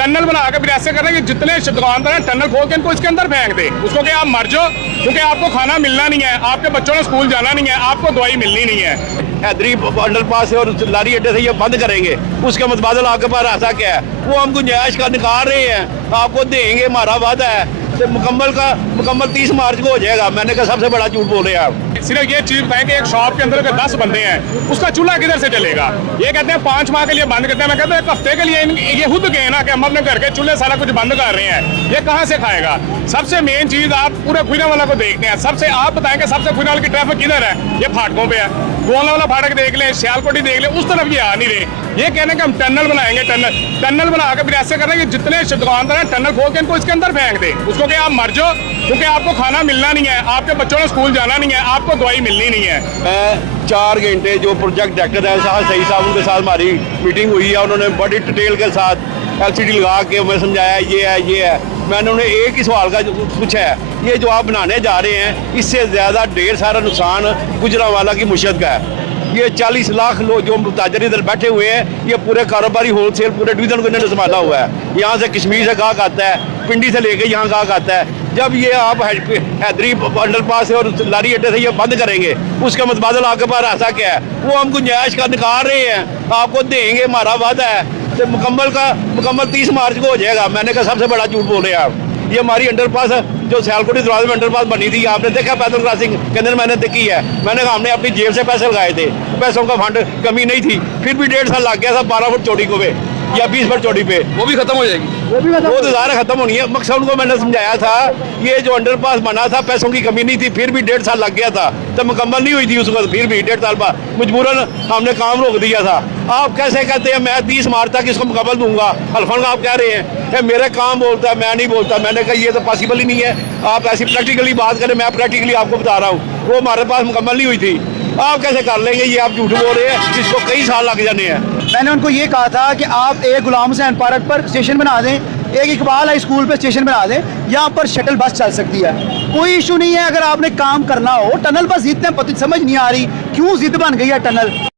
Tunnel बना के फिर ऐसे कर रहे हैं कि जितने दुकानदार हैं टनल खोल के इनको इसके अंदर फेंक दे, उसको कि आप मर जाओ, क्योंकि आपको खाना मिलना नहीं है, आपके बच्चों ने स्कूल जाना नहीं है, आपको दवाई मिलनी नहीं है। हैदरी अंडरपास से और लारी अड्डे से ये बंद करेंगे, उसके मुतबादल आपके पास ऐसा क्या है? वो हम गुंजाइश का निकाल रहे हैं, आपको देंगे, हमारा वादा है। तो मुकम्मल 30 मार्च को हो जाएगा। मैंने कहा सबसे बड़ा झूठ बोल रहे हैं आप। सिर्फ ये चीज बताएं कि एक शॉप के अंदर अगर 10 बंदे हैं, उसका चूल्हा किधर से चलेगा? ये कहते हैं 5 माह के लिए बंद करते हैं। मैं कहता हूँ 1 हफ्ते के लिए ये खुद गए ना कि हम अपने घर के चूल्हे सारा कुछ बंद कर रहे हैं, ये कहाँ से खाएगा? सबसे मेन चीज आप पूरे खुनावाला को देखते हैं। सबसे आप बताएं कि सबसे खुनावाला की ट्रैफिक किधर है? ये फाटकों पे है। गोला वाला फाटक देख लें, सियालकोटी देख लें, उस तरफ ये आ नहीं रहे। ये कहने कि हम टनल बनाएंगे, टनल बना के फिर ऐसे कर रहे हैं कि जितने दुकानदार हैं टनल खोल के इनको इसके अंदर फेंक दे, उसको कि आप मर जाओ, क्योंकि आपको खाना मिलना नहीं है, आपके बच्चों ने स्कूल जाना नहीं है, आपको दवाई मिलनी नहीं है। मैं 4 घंटे जो प्रोजेक्ट डायरेक्टर है सही साहब, उनके साथ हमारी मीटिंग हुई है। उन्होंने बड़ी डिटेल के साथ LCD लगा के हमें समझाया ये है। मैंने उन्हें एक ही सवाल का पूछा है, ये जो आप बनाने जा रहे हैं इससे ज़्यादा ढेर सारा नुकसान गुजरांवाला की मुशत का है। ये 40 लाख लोग जो ताजर इधर बैठे हुए हैं, ये पूरे कारोबारी होलसेल पूरे डिवीजन को इन्होंने संभाला हुआ है। यहाँ से कश्मीर से गाहक आता है, पिंडी से लेके यहाँ गाहक आता है। जब ये आप हैदरी अंडरपास से और लारी अड्डे से ये बंद करेंगे, उसके मुतबादल आपके पास ऐसा क्या है? वो हम गुंजाइश का निकाल रहे हैं, आपको देंगे, हमारा वादा है। तो मुकम्मल 30 मार्च को हो जाएगा। मैंने कहा सबसे बड़ा झूठ बोल रहे हैं आप। ये हमारी अंडरपास जो सियालकोटी दरवाजे में अंडरपास बनी थी, आपने देखा पैदल क्रॉसिंग के अंदर मैंने देखी है। मैंने कहा हमने अपनी जेब से पैसे लगाए थे, पैसों का फंड कमी नहीं थी, फिर भी 1.5 साल लग गया था 12 फुट चौड़ी को पे या 20 फुट चौड़ी पे। वो भी खत्म हो जाएगी, वो तो ज़्यादा खत्म होनी है। मकसद उनको मैंने समझाया था, ये जो अंडरपास बना था पैसों की कमी नहीं थी, फिर भी 1.5 साल लग गया था, तो मुकम्मल नहीं हुई थी उसको, फिर भी 1.5 साल बाद मजबूरन हमने काम रोक दिया था। आप कैसे कहते हैं मैं 30 मार्च तक इसको मुकम्मल दूंगा? हल्फन आप कह रहे हैं मेरे काम बोलता है, मैं नहीं बोलता। मैंने कहा ये तो पॉसिबल ही नहीं है। आप ऐसी प्रैक्टिकली बात करें, मैं प्रैक्टिकली आपको बता रहा हूँ, वो हमारे पास मुकम्मल नहीं हुई थी। आप कैसे कर लेंगे? ये आप झूठ बोल रहे हैं, इसको कई साल लग जाने हैं। मैंने उनको ये कहा था कि आप एक गुलाम हुसैन पार्क पर स्टेशन बना दें, एक इकबाल हाई स्कूल पर स्टेशन बना दें, यहाँ पर शटल बस चल सकती है, कोई इशू नहीं है। अगर आपने काम करना हो, टनल पर जिद है, समझ नहीं आ रही क्यों जिद बन गई है टनल।